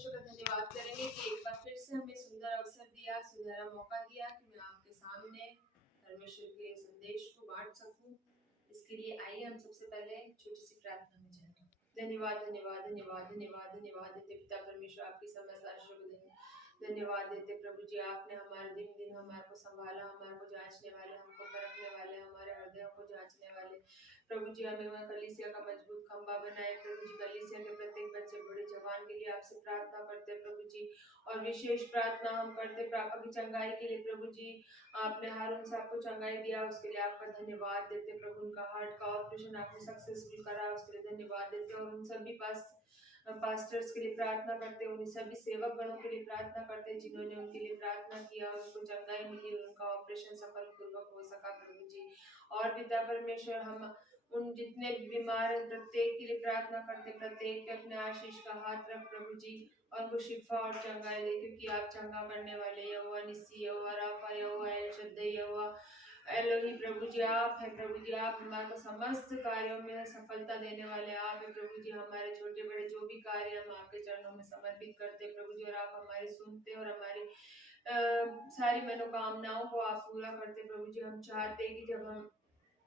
परमेश्वर का धन्यवाद करेंगे कि एक बार फिर से हमें सुंदर अवसर दिया, सुनहरा मौका दिया कि मैं आपके सामने परमेश्वर के संदेश को बांट सकूं। इसके लिए आइए हम सबसे पहले छोटी सी प्रार्थना में जाएं। धन्यवाद धन्यवाद धन्यवाद धन्यवाद धन्यवाद देते पिता परमेश्वर, आपकी समस्त आशीष को धन्यवाद देते प्रभु जी। आपने हमारे दिन दिन हमारे को संभाला, हमारे को जांचने वाले, हमको परखने वाले, हमारे हृदयों को जांचने वाले प्रभु जी। हमें वह कलीसिया का मजबूत खंबा बनाए प्रभु जी। कलीसिया के प्रत्येक बच्चे बूढ़े जवान के लिए आपसे प्रार्थना करते हैं प्रभु जी। और विशेष प्रार्थना हम करते पापा की चंगाई के लिए प्रभु जी। आपने हारून साहब को चंगाई दिया, उसके लिए आपका धन्यवाद देते प्रभु। उनका हार्ट का ऑपरेशन आपने सक्सेसफुल करा, उसके लिए धन्यवाद देते। और उन सभी पास्टर्स के लिए प्रार्थना करते हैं, उन सभी सेवक गणों के लिए प्रार्थना करते हैं जिन्होंने उनके लिए प्रार्थना किया, उनको चंगाई मिली, उनका ऑपरेशन सफल पूर्वक हो सका प्रभु जी। और पिता परमेश्वर, हम उन जितने बीमार हैं प्रत्येक के लिए प्रार्थना करते, प्रत्येक पे अपने आशीष का हाथ रख प्रभु जी, और उनको शिफा और चंगाई दे, क्योंकि आप चंगा करने वाले यहोवा निस्सी, यहोवा राफा, यहोवा एल शद्दै, यहोवा एलोही प्रभु जी आप है प्रभु जी। आप हमारे को समस्त कार्यों में सफलता देने वाले आप है प्रभु जी। हमारे छोटे बड़े जो भी कार्य हम आपके चरणों में समर्पित करते हैं प्रभु जी, और आप हमारी सुनते और हमारी सारी मनोकामनाओं को आप पूरा करते प्रभु जी। हम चाहते हैं कि जब हम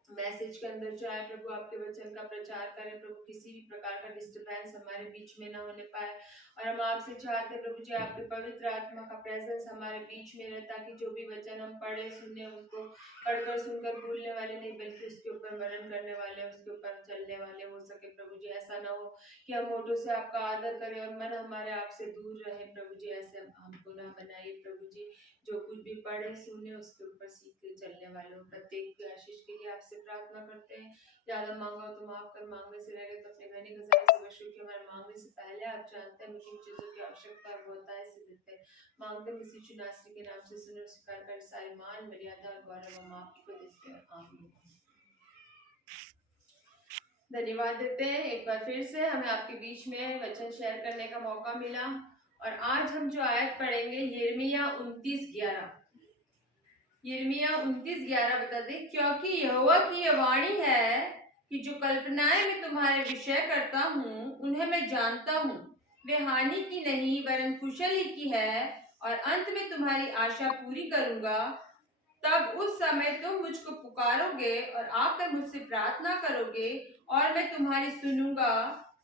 मैसेज के अंदर जाए प्रभु, आपके वचन का प्रचार करें प्रभु, किसी भी प्रकार का डिस्टरबेंस हमारे बीच में ना होने पाए। और हम आपसे चाहते प्रभु जी, आपके पवित्र आत्मा का प्रेजेंस हमारे बीच में रहे, ताकि जो भी वचन हम पढ़े सुने उसको पढ़कर सुनकर भूलने वाले नहीं, बल्कि उसके ऊपर मनन करने वाले, उसके ऊपर चलने वाले हो सके प्रभु जी। ऐसा ना हो कि हम होठों से आपका आदर करें और मन हमारे आपसे दूर रहे प्रभु जी। ऐसे हमको ना बनाइए प्रभु जी। जो कुछ भी पढ़े सुने उसके ऊपर सीख के चलने वाले हो। प्रत्येक की आशीष के लिए आपसे प्रार्थना करते हैं। ज्यादा मांगा तो माफ कर, मांगने से रह गए तो अपने घनी खजाने से बख्शो, कि हमारे मांगने से पहले आप जानते हैं किन चीजों की आवश्यकता है, वो होता है से देते हैं। मांगते मसीह यीशु नासरी के नाम से सुनो, स्वीकार कर, सारी मान मर्यादा और गौरव हम आपको देते हैं। आमीन। धन्यवाद देते हैं एक बार फिर से हमें आपके बीच में वचन शेयर करने का मौका मिला। और आज हम जो आयत पढ़ेंगे यिर्मयाह 29:11। यिर्मयाह 29:11 बता दे, क्योंकि यहोवा की यह वाणी है कि जो कल्पनाएं मैं तुम्हारे विषय करता हूँ उन्हें मैं जानता हूँ, वे हानि की नहीं वरन कुशल ही की है, और अंत में तुम्हारी आशा पूरी करूंगा। तब उस समय तुम मुझको पुकारोगे और आकर मुझसे प्रार्थना करोगे, और मैं तुम्हारी सुनूंगा।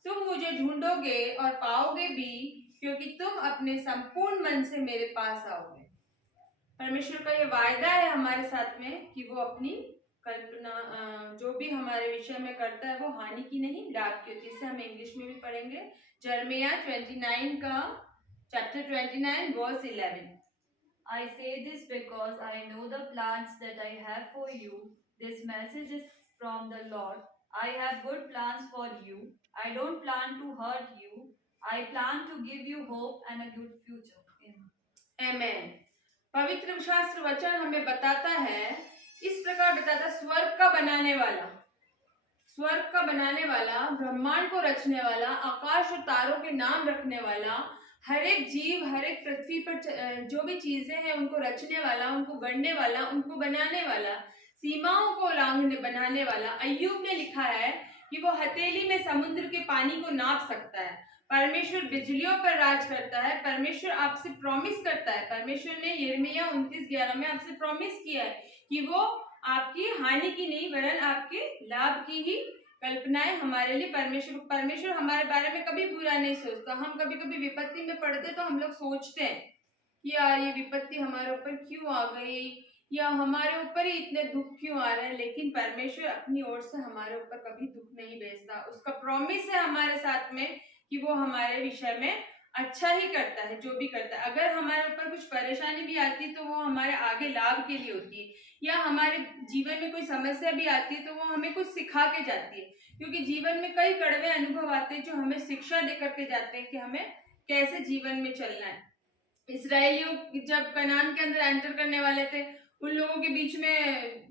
तुम मुझे ढूंढोगे और पाओगे भी, क्योंकि तुम अपने संपूर्ण मन से मेरे पास आओगे। परमेश्वर का ये वायदा है हमारे साथ में कि वो अपनी कल्पना जो भी हमारे विषय में करता है वो हानि की नहीं लाभ की होती है। इसे हम इंग्लिश में भी पढ़ेंगे। यिर्मयाह 29 का chapter 29 verse 11। I say this because I know the plans that I have for you. This message is from the Lord. I have good plans for you. I don't plan to hurt you. I plan to give you hope and a good future. आमेन। पवित्र शास्त्र वचन हमें बताता है, इस प्रकार बताता, स्वर्ग का बनाने वाला, स्वर्ग का बनाने वाला, ब्रह्मांड को रचने वाला, आकाश और तारों के नाम रखने वाला, हर एक जीव, हर एक पृथ्वी पर जो भी चीजें हैं उनको रचने वाला, उनको गढ़ने वाला, उनको बनाने वाला, सीमाओं को उल्लंघने बनाने वाला। अय्यूब ने लिखा है कि वो हथेली में समुद्र के पानी को नाप सकता है। परमेश्वर बिजलियों पर राज करता है। परमेश्वर आपसे प्रॉमिस करता है। परमेश्वर ने यिर्मयाह 29:11 में आपसे प्रॉमिस किया है कि वो आपकी हानि की नहीं वरन आपके लाभ की ही कल्पनाएं हमारे लिए। परमेश्वर हमारे बारे में कभी बुरा नहीं सोचता। हम कभी कभी विपत्ति में पड़ते तो हम लोग सोचते हैं कि यार ये विपत्ति हमारे ऊपर क्यों आ गई, या हमारे ऊपर ही इतने दुख क्यों आ रहे हैं। लेकिन परमेश्वर अपनी ओर से हमारे ऊपर कभी दुख नहीं भेजता। उसका प्रॉमिस है हमारे साथ में कि वो हमारे विषय में अच्छा ही करता है, जो भी करता है। अगर हमारे ऊपर कुछ परेशानी भी आती है तो वो हमारे आगे लाभ के लिए होती है, या हमारे जीवन में कोई समस्या भी आती है तो वो हमें कुछ सिखा के जाती है। क्योंकि जीवन में कई कड़वे अनुभव आते हैं जो हमें शिक्षा दे करके जाते हैं कि हमें कैसे जीवन में चलना है। इसराइलियों जब कनान के अंदर एंटर करने वाले थे, उन लोगों के बीच में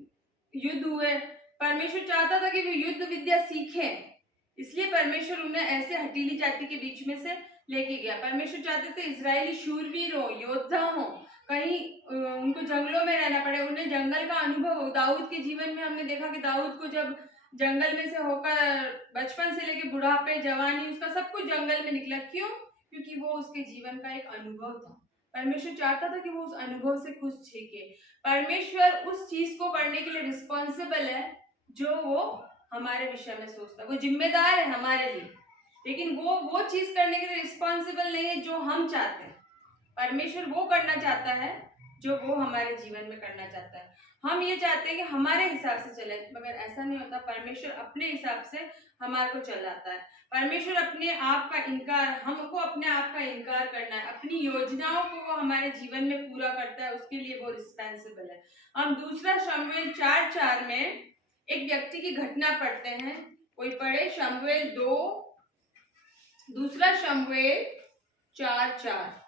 युद्ध हुए। परमेश्वर चाहता था कि वो युद्ध विद्या सीखें, इसलिए परमेश्वर उन्हें ऐसे हटीली जाति के बीच में से लेके गया। परमेश्वर चाहते थे इजरायली शूरवीर हो, योद्धा हो, कहीं उनको जंगलों में रहना पड़े, उन्हें जंगल का अनुभव हो। दाऊद के जीवन में हमने देखा कि दाऊद को जब जंगल में से होकर बचपन से लेके बुढ़ापे जवानी उसका सब कुछ जंगल में निकला। क्यों? क्योंकि वो उसके जीवन का एक अनुभव था। परमेश्वर चाहता था कि वो उस अनुभव से कुछ सीखे। परमेश्वर उस चीज को करने के लिए रिस्पॉन्सिबल है जो वो हमारे विषय में सोचता है। वो जिम्मेदार है हमारे लिए, लेकिन वो चीज करने के लिए रिस्पॉन्सिबल नहीं है जो हम चाहते हैं। परमेश्वर वो करना चाहता है जो वो हमारे जीवन में करना चाहता है। हम ये चाहते हैं कि हमारे हिसाब से चले, मगर ऐसा नहीं होता। परमेश्वर अपने हिसाब से हमारे को चलाता है। परमेश्वर अपने आप का इनकार, हमको अपने आप का इनकार करना है, अपनी योजनाओं को वो हमारे जीवन में पूरा करता है, उसके लिए वो रिस्पॉन्सिबल है। हम दूसरा शमूएल 4:4 में एक व्यक्ति की घटना पढ़ते हैं। कोई पढ़े शमूएल 2, दूसरा शमूएल 4:4।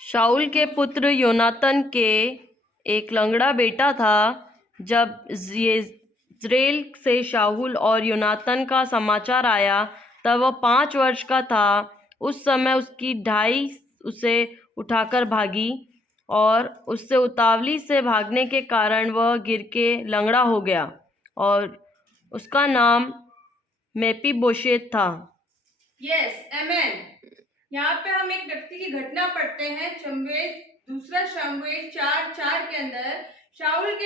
शाऊल के पुत्र योनातन के एक लंगड़ा बेटा था। जब यिज्रेल से शाऊल और योनातन का समाचार आया तब वह 5 वर्ष का था। उस समय उसकी ढाई उसे उठाकर भागी और उससे उतावली से भागने के कारण वह गिर के लंगड़ा हो गया और उसका नाम मेपीबोशेत था। यस, आमेन। यहाँ पे हम एक व्यक्ति की घटना पढ़ते हैं। दूसरा शमूएल 4:4 के अंदर शाऊल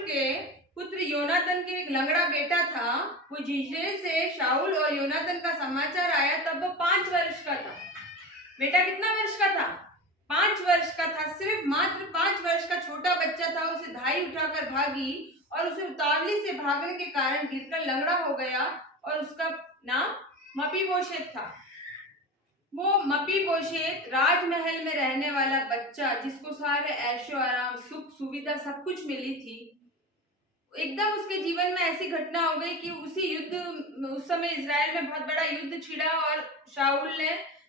के पुत्र योनातन के एक लंगड़ा बेटा था। वो यिज्रेल से शाऊल और योनातन का समाचार आया तब वो 5 वर्ष का था। बेटा कितना वर्ष का था? 5 वर्ष का था। सिर्फ मात्र 5 वर्ष का छोटा बच्चा था। उसे धाई उठाकर भागी और उसे उतावली से भागने के कारण गिरकर लंगड़ा हो गया और उसका नाम मपीबोशेत था। वो मपीबोशेत राजमहल में रहने वाला बच्चा, जिसको सारे ऐशो आराम, सुख सुविधा सब कुछ मिली थी, एकदम उसके जीवन में ऐसी घटना हो गई कि उस समय इजराइल में बहुत बड़ा युद्ध छिड़ा और शाऊल ने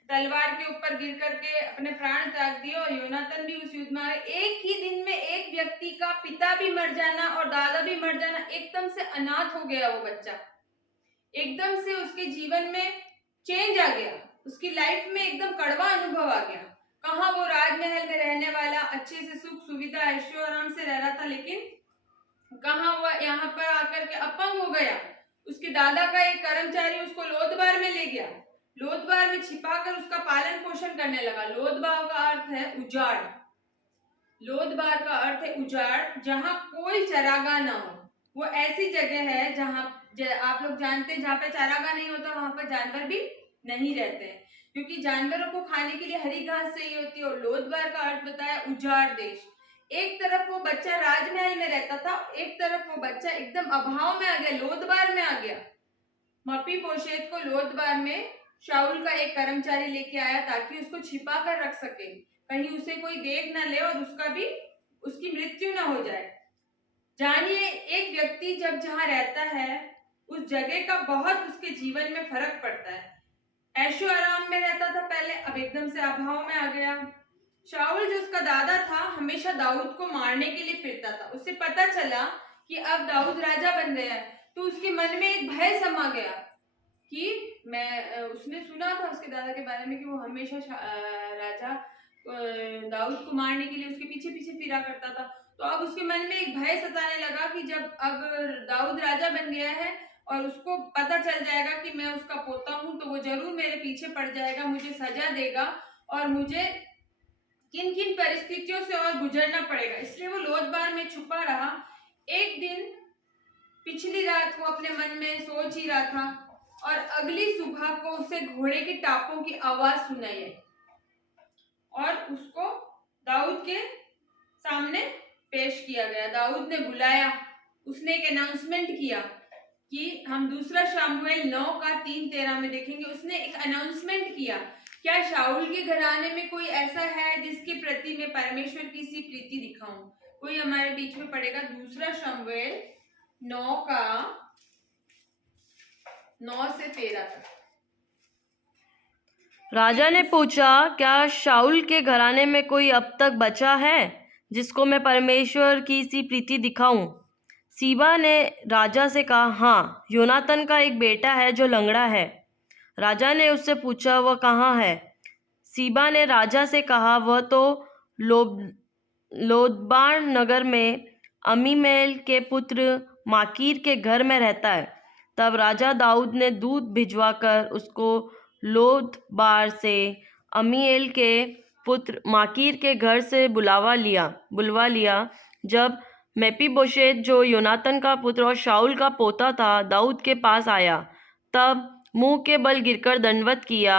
तलवार के ऊपर गिर करके अपने प्राण त्याग दिए और योनातन भी उस युद्ध में आए। एक ही दिन में एक व्यक्ति का पिता भी मर जाना और दादा भी मर जाना, एकदम से अनाथ हो गया वो बच्चा। एकदम से उसके जीवन में चेंज आ गया, उसकी लाइफ में एकदम कड़वा अनुभव आ गया। कहाँ वो राजमहल में रहने वाला, अच्छे से सुख सुविधा ऐशो आराम से रह रहा था, लेकिन कहाँ वो यहाँ पर आकर के अपंग हो गया। उसके दादा का एक कर्मचारी उसको लोदबार में ले गया, लोदबार में छिपाकर उसका पालन पोषण करने लगा। लोदबार का अर्थ है उजाड़। लोदबार का अर्थ है उजाड़, जहाँ कोई चरागाह ना हो। वो ऐसी जगह है जहाँ आप लोग जानते हैं, जहाँ पे चारागाह नहीं होता वहां पर जानवर भी नहीं रहते हैं, क्योंकि जानवरों को खाने के लिए हरी घास चाहिए होती है। और लोदबार का अर्थ बताया उजाड़ देश। एक तरफ वो बच्चा राजमहल में रहता था, एक तरफ वो बच्चा एकदम अभाव में आ गया, लोदबार में आ गया। मपीबोशेत को लोदबार में शाऊल का एक कर्मचारी लेके आया ताकि उसको छिपा कर रख सके, कहीं उसे कोई देख ना ले और उसकी मृत्यु ना हो जाए। जानिए, एक व्यक्ति जब जहाँ रहता है उस जगह का बहुत उसके जीवन में फर्क पड़ता है। ऐशो आराम में रहता था पहले, अब एकदम से अभाव में आ गया। शाऊल जो उसका दादा था, हमेशा दाऊद को मारने के लिए फिरता था। उसे पता चला कि अब दाऊद राजा बन गया है, तो उसके मन में एक भय समा गया कि उसने सुना था उसके दादा के बारे में कि वो हमेशा राजा दाऊद को मारने के लिए उसके पीछे पीछे फिरा करता था। तो अब उसके मन में एक भय सताने लगा कि जब अब दाऊद राजा बन गया है और उसको पता चल जाएगा कि मैं उसका पोता हूं, तो वो जरूर मेरे पीछे पड़ जाएगा, मुझे सजा देगा और मुझे किन किन परिस्थितियों से और गुजरना पड़ेगा। इसलिए वो लोदबार में छुपा रहा। एक दिन पिछली रात वो अपने मन में सोच ही रहा था और अगली सुबह को उसे घोड़े के टापों की आवाज सुनाई और उसको दाऊद के सामने पेश किया गया। दाऊद ने बुलाया, उसने एक अनाउंसमेंट किया कि हम दूसरा शमूएल 9:3-13 में देखेंगे। उसने एक अनाउंसमेंट किया, क्या शाऊल के घराने में कोई ऐसा है जिसके प्रति मैं परमेश्वर की सी प्रीति दिखाऊं? कोई हमारे बीच में पड़ेगा। दूसरा शमूएल 9:9-13 तक। राजा ने पूछा, क्या शाऊल के घराने में कोई अब तक बचा है जिसको मैं परमेश्वर की सी प्रीति दिखाऊं? सीबा ने राजा से कहा, हाँ, योनातन का एक बेटा है जो लंगड़ा है। राजा ने उससे पूछा, वह कहाँ है? सीबा ने राजा से कहा, वह तो लोदबार नगर में अमीमेल के पुत्र माकीर के घर में रहता है। तब राजा दाऊद ने दूत भिजवाकर उसको लोदबार से अमीएल के पुत्र माकीर के घर से बुलवा लिया। जब मेपीबोशेत जो योनातन का पुत्र और शाऊल का पोता था दाऊद के पास आया, तब मुंह के बल गिरकर दंडवत किया।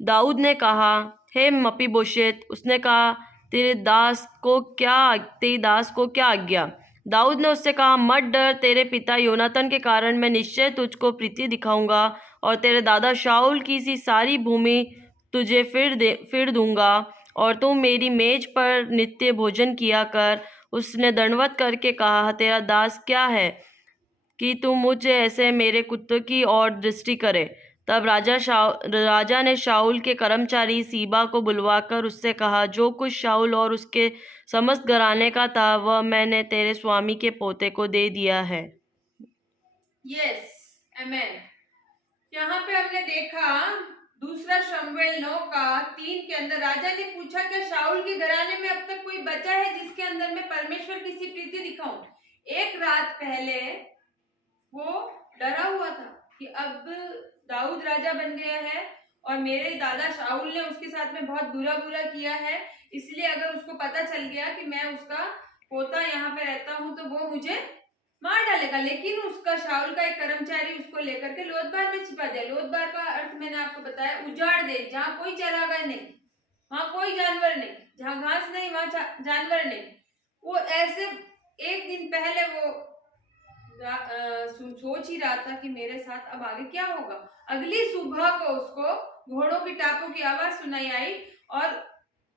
दाऊद ने कहा, हे मेपीबोशेत। उसने कहा, तेरी दास को क्या आज्ञा? दाऊद ने उससे कहा, मत डर, तेरे पिता योनातन के कारण मैं निश्चय तुझको प्रीति दिखाऊंगा और तेरे दादा शाऊल की सी सारी भूमि तुझे फिर दूंगा और तू मेरी मेज पर नित्य भोजन किया कर। उसने दंडवत करके कहा, तेरा दास क्या है कि तू मुझे ऐसे मेरे कुत्ते की ओर दृष्टि करे। तब राजा ने शाऊल के कर्मचारी सीबा को बुलवाकर उससे कहा, जो कुछ शाऊल और उसके समस्त घराने का था वह मैंने तेरे स्वामी के पोते को दे दिया है। यस, आमेन। यहाँ पे हमने देखा दूसरा शमूएल 9:3 के अंदर राजा ने पूछा, क्या शाऊल के घराने में अब तक कोई बचा है जिसके अंदर मैं परमेश्वर की सी प्रीति दिखाऊं? एक रात पहले वो डरा हुआ था कि अब दाऊद राजा बन गया है और मेरे दादा शाऊल ने उसके साथ में बहुत बुरा किया है, इसलिए अगर उसको पता चल गया कि मैं उसका पोता यहाँ पे रहता हूँ तो वो मुझे मार डालेगा। लेकिन उसका शाऊल का एक कर्मचारी उसको लेकर के लोदबार में छिपा दिया। लोदबार का अर्थ मैंने आपको बताया, उजाड़ दे, जहाँ कोई चरागाह नहीं, वहां कोई जानवर नहीं, जहाँ घास नहीं वहां जानवर नहीं। वो ऐसे एक दिन पहले वो सोच ही रहा था कि मेरे साथ अब आगे क्या होगा। अगली सुबह को उसको घोड़ों की टापों की आवाज सुनाई आई और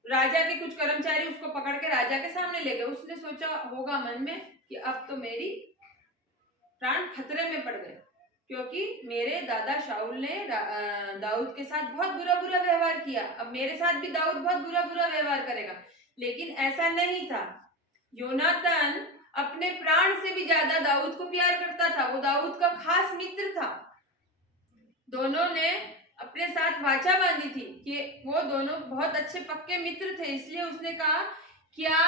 राजा के कुछ कर्मचारी उसको पकड़ के राजा के सामने ले गए। उसने सोचा होगा मन में कि अब तो मेरी प्राण खतरे में पड़ गए, क्योंकि मेरे दादा शाऊल ने दाऊद के साथ बहुत बुरा व्यवहार किया, अब मेरे साथ भी दाऊद बहुत बुरा व्यवहार करेगा। लेकिन ऐसा नहीं था। योनातन अपने प्राण से भी ज्यादा दाऊद को प्यार करता था, वो दाऊद का खास मित्र था। दोनों ने अपने साथ वाचा बांधी थी कि वो दोनों बहुत अच्छे पक्के मित्र थे। इसलिए उसने कहा, क्या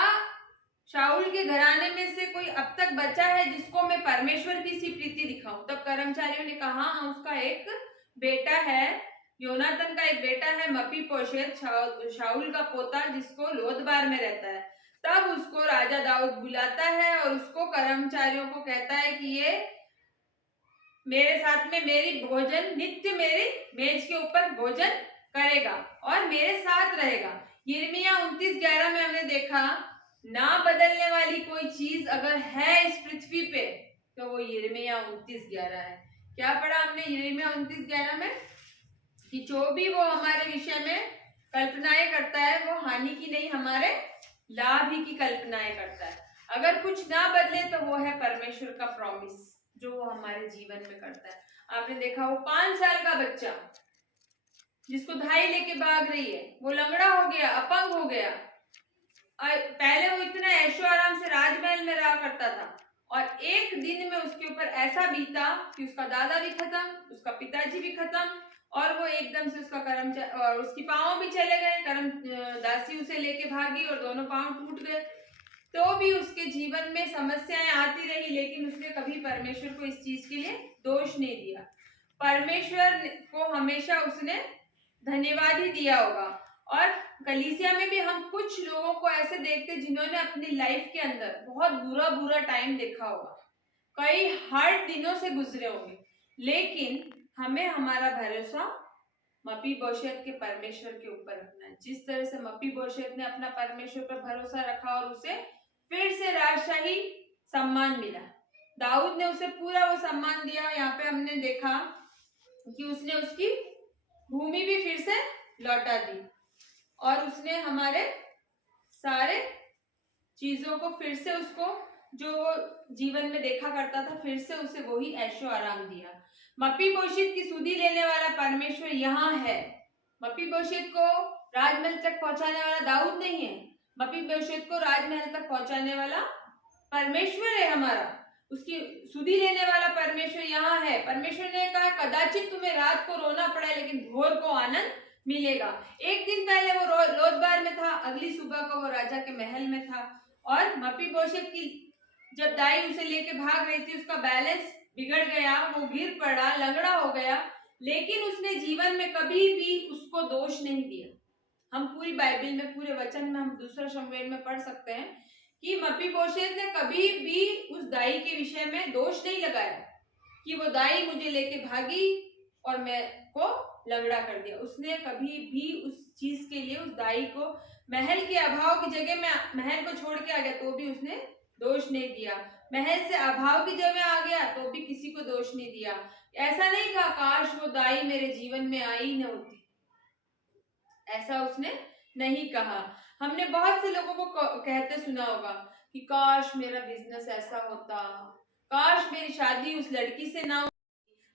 शाऊल के घराने में से कोई अब तक बचा है जिसको मैं परमेश्वर की सी प्रीति दिखाऊं? तब कर्मचारियों ने कहा, हाँ, उसका एक बेटा है, योनातन का एक बेटा है मेपीबोशेत, शाऊल का पोता, जिसको लोदबार में रहता है। तब उसको राजा दाऊद बुलाता है और उसको कर्मचारियों को कहता है कि ये मेरे साथ में नित्य मेरी मेज के ऊपर भोजन करेगा और मेरे साथ रहेगा। यिर्मयाह 29:11 में हमने देखा, ना बदलने वाली कोई चीज अगर है इस पृथ्वी पे तो वो यिर्मयाह 29:11 है। क्या पढ़ा हमने यिर्मयाह 29:11 में? कि जो भी वो हमारे विषय में कल्पनाएं करता है वो हानि की नहीं, हमारे लाभ ही की कल्पनाएं करता है। अगर कुछ ना बदले तो वो है परमेश्वर का प्रॉमिस जो वो हमारे जीवन में करता है। आपने देखा वो 5 साल का बच्चा जिसको धाई लेके भाग रही है, वो लंगड़ा हो गया, अपंग हो गया। पहले वो इतना ऐशो आराम से राजमहल में रहा करता था और एक दिन में उसके ऊपर ऐसा बीता कि उसका दादा भी खत्म, उसका पिताजी भी खत्म और वो एकदम से उसका कर्मचारी और उसकी पांव भी चले गए। दासी उसे लेके भागी और दोनों पांव टूट गए। तो भी उसके जीवन में समस्याएं आती रही, लेकिन उसने कभी परमेश्वर को इस चीज के लिए दोष नहीं दिया। परमेश्वर को हमेशा उसने धन्यवाद ही दिया होगा। और कलीसिया में भी हम कुछ लोगों को ऐसे देखते जिन्होंने अपनी लाइफ के अंदर बहुत बुरा टाइम देखा होगा, कई हार्ड दिनों से गुजरे होंगे, लेकिन हमें हमारा भरोसा मेपीबोशेत के परमेश्वर के ऊपर रखना है। जिस तरह से मेपीबोशेत ने अपना परमेश्वर पर भरोसा रखा और उसे फिर से राजशाही सम्मान मिला, दाऊद ने उसे पूरा वो सम्मान दिया। यहाँ पे हमने देखा कि उसने उसकी भूमि भी फिर से लौटा दी और उसने हमारे सारे चीजों को फिर से, उसको जो जीवन में देखा करता था, फिर से उसे वही ऐशो आराम दिया। मेपीबोशेत की सुधि लेने वाला परमेश्वर यहाँ है। मेपीबोशेत को राजमहल तक पहुंचाने वाला दाऊद नहीं है, मेपीबोशेत को राजमहल तक पहुंचाने वाला परमेश्वर है हमारा। उसकी सुधि लेने वाला परमेश्वर यहाँ है। परमेश्वर ने कहा, कदाचित तुम्हें रात को रोना पड़े लेकिन भोर को आनंद मिलेगा। एक दिन पहले वो लोदबार में था, अगली सुबह को वो राजा के महल में था। और मेपीबोशेत की जब दाई उसे लेके भाग रही थी, उसका बैलेंस बिगड़ गया, वो गिर पड़ा, लंगड़ा हो गया, लेकिन उसने जीवन में कभी भी उसको दोष नहीं दिया। हम पूरी बाइबल में, पूरे वचन में, हम दूसरा शमूएल में पढ़ सकते हैं कि मपीबोशेत ने कभी भी उस दाई के विषय में दोष नहीं लगाया कि वो दाई मुझे लेके भागी और मैं को लंगड़ा कर दिया। उसने कभी भी उस चीज के लिए उस दाई को, महल के अभाव की जगह में महल को छोड़ के आ गया तो भी उसने दोष नहीं दिया, महल से अभाव की जगह आ गया तो भी किसी को दोष नहीं दिया। ऐसा नहीं कहा काश वो दाई मेरे जीवन में आई न होती, ऐसा उसने नहीं कहा। हमने बहुत से लोगों को कहते सुना होगा कि काश मेरा बिजनेस ऐसा होता, काश मेरी शादी उस लड़की से ना होती,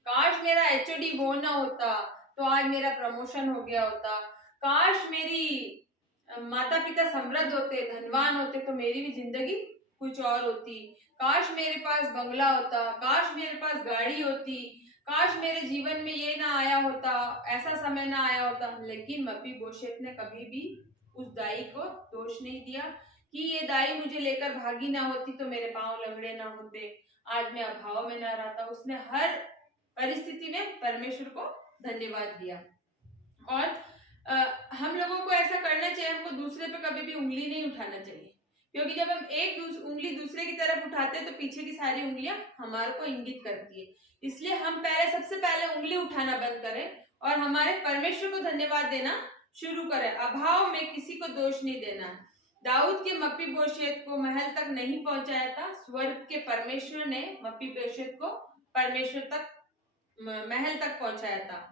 काश मेरा एचओडी वो ना होता तो आज मेरा प्रमोशन हो गया होता, काश मेरी माता पिता समृद्ध होते, धनवान होते तो मेरी भी जिंदगी कुछ और होती, काश मेरे पास बंगला होता, काश मेरे पास गाड़ी होती, काश मेरे जीवन में ये ना आया होता, ऐसा समय ना आया होता। लेकिन मपीबोशेत ने कभी भी उस दाई को दोष नहीं दिया कि ये दाई मुझे लेकर भागी ना होती तो मेरे पांव लंगड़े ना होते, आज मैं अभाव में ना रहता। उसने हर परिस्थिति में परमेश्वर को धन्यवाद दिया। और हम लोगों को ऐसा करना चाहिए, हमको दूसरे पे कभी भी उंगली नहीं उठाना चाहिए, क्योंकि जब हम एक उंगली दूसरे की तरफ उठाते हैं तो पीछे की सारी उंगलियां हमारे को इंगित करती है। इसलिए हम सबसे पहले उंगली उठाना बंद करें और हमारे परमेश्वर को धन्यवाद देना शुरू करें, अभाव में किसी को दोष नहीं देना। दाऊद के मपीबोशेत को महल तक नहीं पहुंचाया था, स्वर्ग के परमेश्वर ने मपीबोशेत को परमेश्वर तक, महल तक पहुंचाया था।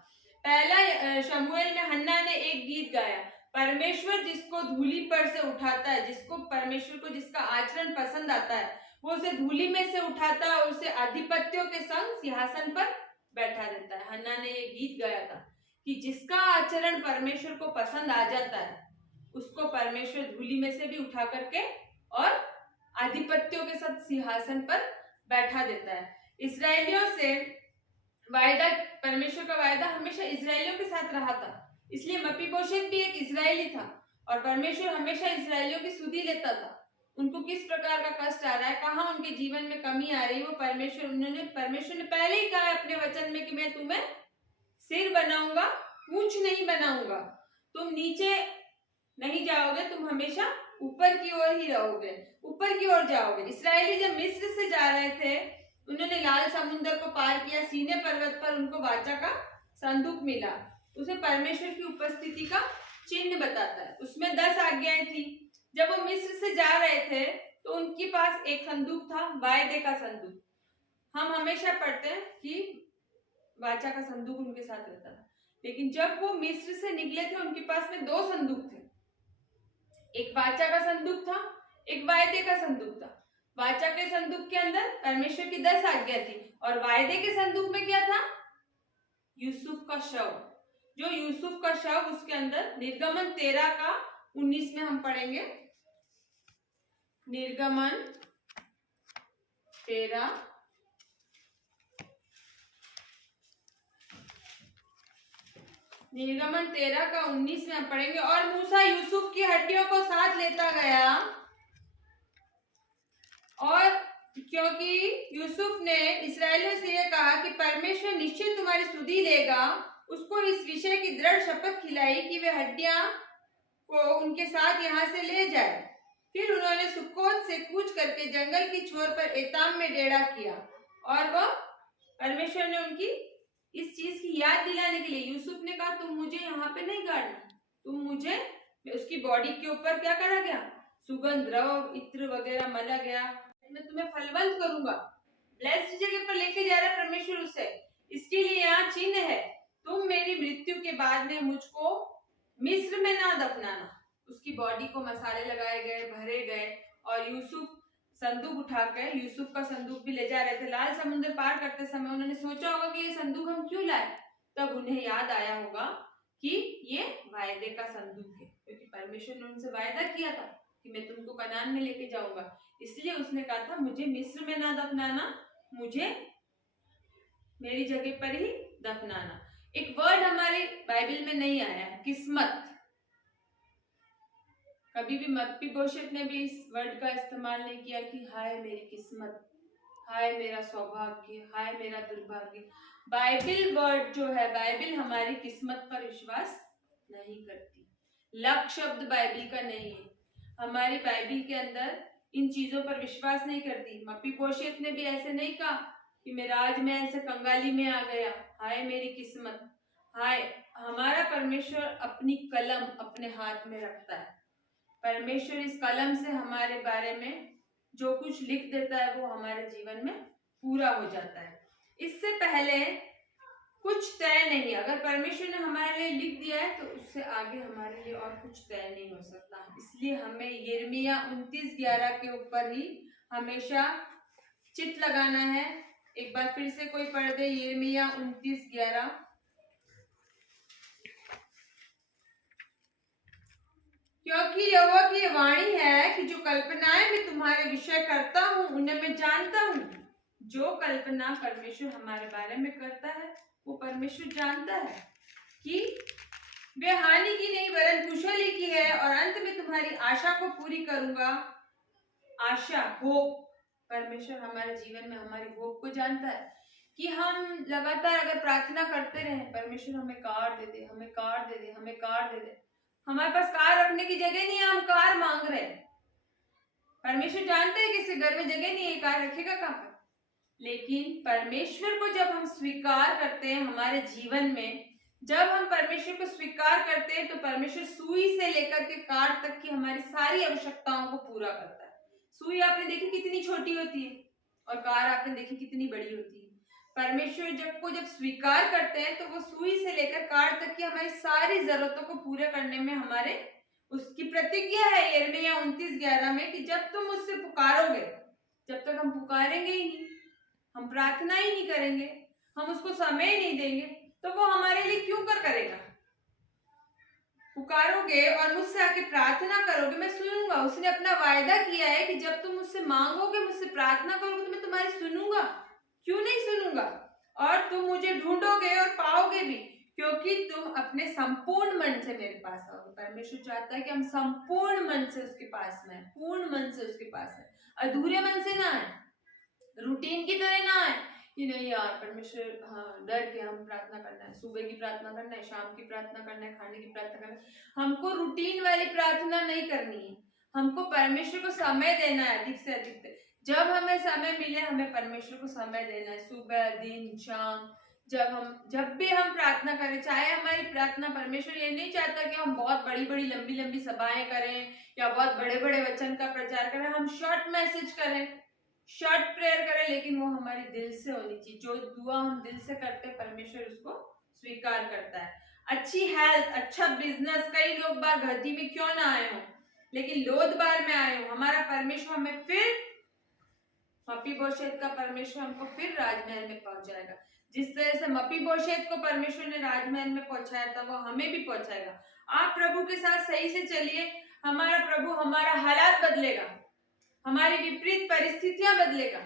पहला शमूएल में हन्ना ने एक गीत गाया, परमेश्वर जिसको धूली पर से उठाता है, जिसको परमेश्वर को जिसका आचरण पसंद आता है वो उसे धूली में से उठाता है और उसे आधिपत्यों के संग सिंहासन पर बैठा देता है। हन्ना ने ये गीत गाया था कि जिसका आचरण परमेश्वर को पसंद आ जाता है उसको परमेश्वर धूली में से भी उठा करके और आधिपत्यों के साथ सिंहासन पर बैठा देता है। इस्राएलियों से वायदा, परमेश्वर का वायदा हमेशा इस्राएलियों के साथ रहा था, इसलिए मपीबोशेत भी एक इस्राएली था और परमेश्वर हमेशा इस्राएलियों की सुधि लेता था। उनको किस प्रकार का कष्ट आ रहा है, कहाँ उनके जीवन में कमी आ रही है, वो परमेश्वर ने पहले ही कहा अपने वचन में कि मैं तुम्हें सिर बनाऊंगा, पूंछ नहीं बनाऊंगा, तुम नीचे नहीं जाओगे, तुम हमेशा ऊपर की ओर ही रहोगे, ऊपर की ओर जाओगे। इस्राएली जब मिस्र से जा रहे थे, उन्होंने लाल समुद्र को पार किया, सीने पर्वत पर उनको वाचा का संदूक मिला, उसमें परमेश्वर की उपस्थिति का चिन्ह बताता है। उसमें 10 आज्ञाएं थी। जब वो मिस्र से जा रहे थे तो उनके पास एक संदूक था, वायदे का संदूक। हम हमेशा पढ़ते हैं कि वाचा का संदूक उनके साथ रहता था, लेकिन जब वो मिस्र से निकले थे उनके पास में 2 संदूक थे, एक वाचा का संदूक था, एक वायदे का संदूक था। वाचा के संदूक के अंदर परमेश्वर की 10 आज्ञा थी और वायदे के संदूक में क्या था, यूसुफ का शव। जो यूसुफ का शव, उसके अंदर निर्गमन 13 का 19 में हम पढ़ेंगे, निर्गमन 13 का 19 में हम पढ़ेंगे। और मूसा यूसुफ की हड्डियों को साथ लेता गया, और क्योंकि यूसुफ ने इस्राएलियों से यह कहा कि परमेश्वर निश्चय तुम्हारी सुधि लेगा, उसको इस विषय की दृढ़ शपथ खिलाई कि वे हड्डियां को उनके साथ यहाँ से ले जाए। फिर उन्होंने सुक्कोत से कूच करके जंगल की छोर पर एताम में डेरा किया, और वह परमेश्वर ने उनकी इस चीज की याद दिलाने के लिए, यूसुफ ने कहा तुम मुझे यहाँ पे नहीं गाड़ना, तुम मुझे, उसकी बॉडी के ऊपर क्या करा गया, सुगंध द्रव इत्र वगैरह मला गया, मैं तुम्हें फलवंत करूंगा, ब्लेस्ड जगह पर लेके जा रहा है परमेश्वर उसे। इसके लिए यहाँ चिन्ह है, तुम मेरी मृत्यु के बाद में मुझको मिस्र में ना दफनाना। उसकी बॉडी को मसाले लगाए गए, भरे गए, और यूसुफ संदूक उठाकर, यूसुफ का संदूक भी ले जा रहे थे। लाल समुद्र पार करते समय उन्होंने सोचा होगा कि ये संदूक हम क्यों लाए, तब उन्हें याद आया होगा कि ये वायदे का संदूक है, क्योंकि परमेश्वर ने उनसे वायदा किया था कि मैं तुमको कनान में लेके जाऊंगा। इसलिए उसने कहा था मुझे मिस्र में ना दफनाना, मुझे मेरी जगह पर ही दफनाना। एक वर्ड हमारे बाइबल में नहीं आया है, किस्मत। कभी भी मपीबोशेत ने भी इस वर्ड का इस्तेमाल नहीं किया कि हाय मेरी किस्मत, हाय मेरा सौभाग्य, हाय मेरा दुर्भाग्य। बाइबिल वर्ड जो है, बाइबिल हमारी किस्मत पर विश्वास नहीं करती। लक शब्द बाइबिल का नहीं है। हमारी बाइबिल के अंदर इन चीजों पर विश्वास नहीं करती। मपीबोशेत ने भी ऐसे नहीं कहा कि मैं राजमहल से कंगाली में आ गया, हाय मेरी किस्मत। हाय, हमारा परमेश्वर अपनी कलम अपने हाथ में रखता है। परमेश्वर इस कलम से हमारे बारे में जो कुछ लिख देता है वो हमारे जीवन में पूरा हो जाता है। इससे पहले कुछ तय नहीं। अगर परमेश्वर ने हमारे लिए लिख दिया है तो उससे आगे हमारे लिए और कुछ तय नहीं हो सकता। इसलिए हमें यिर्मयाह 29:11 के ऊपर ही हमेशा चित लगाना है। एक बार फिर से कोई पढ़ दे यिर्मयाह 29:11। क्योंकि यहोवा की ये वाणी है कि जो कल्पनाएं मैं तुम्हारे विषय करता हूँ उन्हें मैं जानता हूँ। जो कल्पना परमेश्वर हमारे बारे में करता है वो परमेश्वर जानता है कि वे हानि की नहीं वरन कुशल की है, और अंत में तुम्हारी आशा को पूरी करूंगा। आशा, होप, परमेश्वर हमारे जीवन में हमारी होप को जानता है कि हम लगातार अगर प्रार्थना करते रहे, परमेश्वर हमें कार दे दे, हमें कार दे दे, हमें कार दे दे। हमारे पास कार रखने की जगह नहीं है, हम कार मांग रहे हैं। परमेश्वर जानते हैं कि इसके घर में जगह नहीं है, कार रखेगा कहां पर। लेकिन परमेश्वर को जब हम स्वीकार करते हैं हमारे जीवन में, जब हम परमेश्वर को स्वीकार करते हैं तो परमेश्वर सुई से लेकर के कार तक की हमारी सारी आवश्यकताओं को पूरा करता है। सुई आपने देखी कितनी छोटी होती है और कार आपने देखी कितनी बड़ी होती है। परमेश्वर जब स्वीकार करते हैं तो वो सुई से लेकर कार तक की हमारी सारी जरूरतों को पूरे करने में हमारे उसकी प्रतिज्ञा है यिर्मयाह 29:11 में कि जब तुम मुझसे पुकारोगे, जब तक हम पुकारेंगे ही नहीं, हम प्रार्थना ही नहीं करेंगे, हम उसको समय नहीं देंगे, तो वो हमारे लिए क्यों करेगा। पुकारोगे और मुझसे आके प्रार्थना करोगे, मैं सुनूंगा। उसने अपना वायदा किया है कि जब तुम मुझसे मांगोगे, मुझसे प्रार्थना करोगे तो मैं तुम्हारी सुनूंगा। क्यों नहीं सुनूंगा। और तुम मुझे ढूंढोगे और पाओगे भी, क्योंकि तुम अपने संपूर्ण मन से मेरे पास आओगे। परमेश्वर चाहता है कि हम संपूर्ण मन से उसके पास में, पूर्ण मन से उसके पास है, अधूरे मन से ना है, रूटीन की तरह ना है कि नहीं यार परमेश्वर, हाँ डर के हम प्रार्थना करना है, सुबह की प्रार्थना करना है, शाम की प्रार्थना करना है, खाने की प्रार्थना करना है। हमको रूटीन वाली प्रार्थना नहीं करनी है। हमको परमेश्वर को समय देना है अधिक से अधिक। जब हमें समय मिले हमें परमेश्वर को समय देना है, सुबह, दिन, शाम। जब भी हम प्रार्थना करें, चाहे हमारी प्रार्थना, परमेश्वर ये नहीं चाहता कि हम बहुत बड़ी बड़ी लंबी लंबी सभाएं करें या बहुत बड़े बड़े वचन का प्रचार करें। हम शॉर्ट मैसेज करें, शॉर्ट प्रेयर करें, लेकिन वो हमारे दिल से होनी चाहिए। जो दुआ हम दिल से करते हैं परमेश्वर उसको स्वीकार करता है। अच्छी हेल्थ, अच्छा बिजनेस, कई लोग बार घटी में क्यों ना आए हो, लेकिन लोदबार में आए हो, हमारा परमेश्वर हमें फिर, मपीबोशेत का परमेश्वर हमको फिर राजमहल में पहुंचाएगा। जिस तरह से मपीबोशेत को परमेश्वर ने राजमहल में पहुंचाया था वो हमें भी पहुंचाएगा। आप प्रभु के साथ सही से चलिए, हमारा प्रभु हमारा हालात बदलेगा, हमारी विपरीत परिस्थितियां बदलेगा,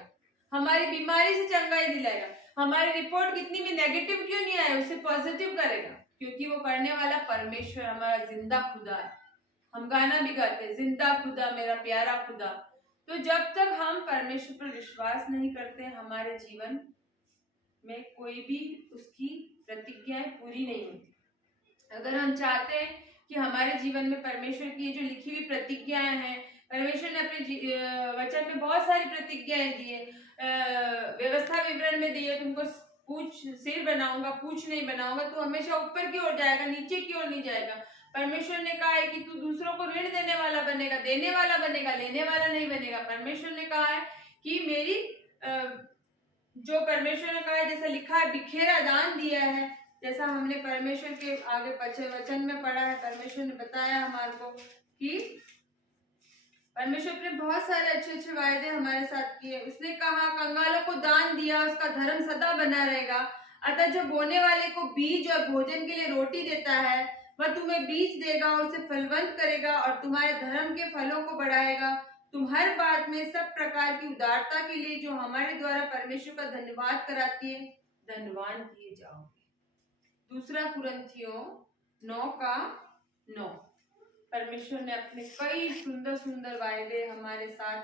हमारी बीमारी से चंगाई दिलाएगा। हमारी रिपोर्ट कितनी भी नेगेटिव क्यों नहीं आए उसे पॉजिटिव करेगा, क्योंकि वो करने वाला परमेश्वर हमारा जिंदा खुदा है। हम गाना भी गाते हैं, जिंदा खुदा मेरा प्यारा खुदा। तो जब तक हम परमेश्वर पर विश्वास नहीं करते हमारे जीवन में कोई भी उसकी प्रतिज्ञाएं पूरी नहीं होती। अगर हम चाहते हैं कि हमारे जीवन में परमेश्वर की जो लिखी हुई प्रतिज्ञाएं हैं, परमेश्वर ने अपने वचन में बहुत सारी प्रतिज्ञाएं दी है, व्यवस्था विवरण में दी है, तुमको पूछ सिर बनाऊंगा, पूछ नहीं बनाऊंगा, तो हमेशा ऊपर की ओर जाएगा, नीचे की ओर नहीं जाएगा। परमेश्वर ने कहा है कि तू दूसरों को ऋण देने वाला बनेगा, देने वाला बनेगा, लेने वाला नहीं बनेगा। परमेश्वर ने कहा है कि मेरी जो परमेश्वर ने कहा है, जैसा लिखा है बिखेरा दान दिया है, जैसा हमने परमेश्वर के आगे पीछे वचन में पढ़ा है, परमेश्वर ने बताया हमारे को कि परमेश्वर ने बहुत सारे अच्छे अच्छे वायदे हमारे साथ किए। उसने कहा कंगालों को दान दिया, उसका धर्म सदा बना रहेगा। अतः जो बोने वाले को बीज और भोजन के लिए रोटी देता है वह तुम्हें बीज देगा, उसे फलवंत करेगा और तुम्हारे धर्म के फलों को बढ़ाएगा। तुम हर बात में सब प्रकार की उदारता के लिए जो हमारे द्वारा परमेश्वर का धन्यवाद कराती है धनवान किए जाओगे। 2 कुरिन्थियों 9:9। परमेश्वर ने अपने कई सुंदर सुंदर वायदे हमारे साथ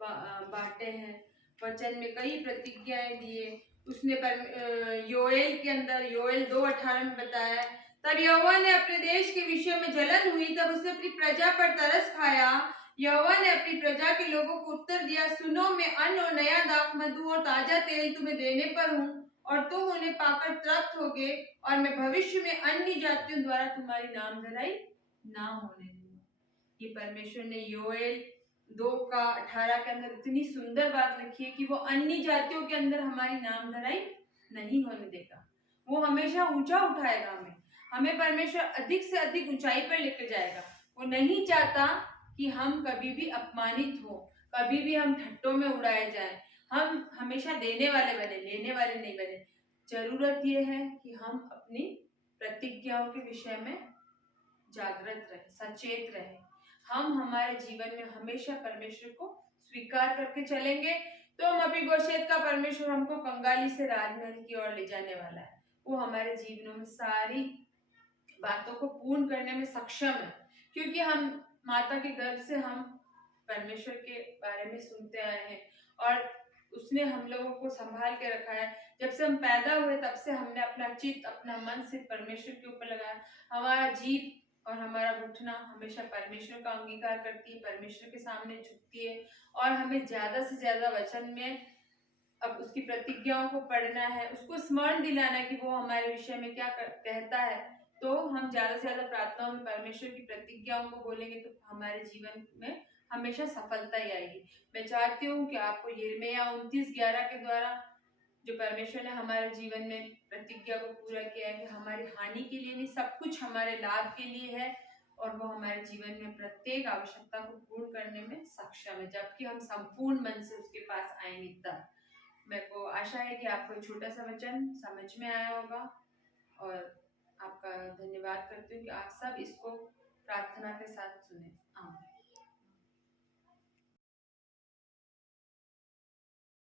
बांटे हैं। वचन में कई प्रतिज्ञाएं दिए। उसने योएल के अंदर योएल 2:18 में बताया, तब यहोवा ने अपने देश के विषय में जलन हुई, तब उसने अपनी प्रजा पर तरस खाया। यहोवा ने अपनी प्रजा के लोगों को उत्तर दिया, सुनो, मैं अन्न और नया दाख, मधु और ताजा तेल तुम्हें देने पर हूँ, और तुम उन्हें पाकर तृप्त होगे, और मैं भविष्य में अन्य जातियों द्वारा तुम्हारी नामधराई ना होने दूंगा। ये परमेश्वर ने योएल 2:18 के अंदर इतनी सुंदर बात लिखी है कि वो अन्य जातियों के अंदर हमारी नामधराई नहीं होने देगा। वो हमेशा ऊंचा उठाएगा हमें परमेश्वर अधिक से अधिक ऊंचाई पर लेकर जाएगा। वो नहीं चाहता कि हम कभी भी अपमानित हो, कभी भी हम ठट्टों में उड़ाए जाए। हम हमेशा देने वाले बने, लेने वाले नहीं बने। जरूरत यह है कि हम अपनी प्रतिज्ञाओं के विषय में जागृत रहे, सचेत रहे। हम हमारे जीवन में हमेशा परमेश्वर को स्वीकार करके चलेंगे तो मपीबोशेत का परमेश्वर हमको कंगाली से राजमहल की ओर ले जाने वाला है। वो हमारे जीवनों में सारी बातों को पूर्ण करने में सक्षम है, क्योंकि हम माता के गर्भ से हम परमेश्वर के बारे में सुनते आए हैं और उसने हम लोगों को संभाल के रखा है। जब से हम पैदा हुए तब से हमने अपना चित्त, अपना मन सिर्फ परमेश्वर के ऊपर लगाया। हमारा जीव और हमारा घुटना हमेशा परमेश्वर का अंगीकार करती है, परमेश्वर के सामने झुकती है, और हमें ज्यादा से ज्यादा वचन में अब उसकी प्रतिज्ञाओं को पढ़ना है, उसको स्मरण दिलाना है कि वो हमारे विषय में क्या कहता है। तो हम ज्यादा से ज्यादा प्रार्थनाओं में परमेश्वर की प्रतिज्ञाओं को बोलेंगे तो हमारे जीवन में हमेशा सफलता ही आएगी। मैं चाहती हूँ कि आपको यिर्मयाह 29:11 के द्वारा जो परमेश्वर ने हमारे जीवन में प्रतिज्ञा को पूरा किया है कि हमारी हानि के लिए नहीं, सब कुछ हमारे लाभ के लिए है, और वो हमारे जीवन में प्रत्येक आवश्यकता को पूर्ण करने में सक्षम है, जबकि हम संपूर्ण मन से उसके पास आएंगे तब। मेरे को आशा है कि आपको छोटा सा वचन समझ में आया होगा, और आपका धन्यवाद करती हूँ कि आप सब इसको प्रार्थना के साथ सुने। आमीन।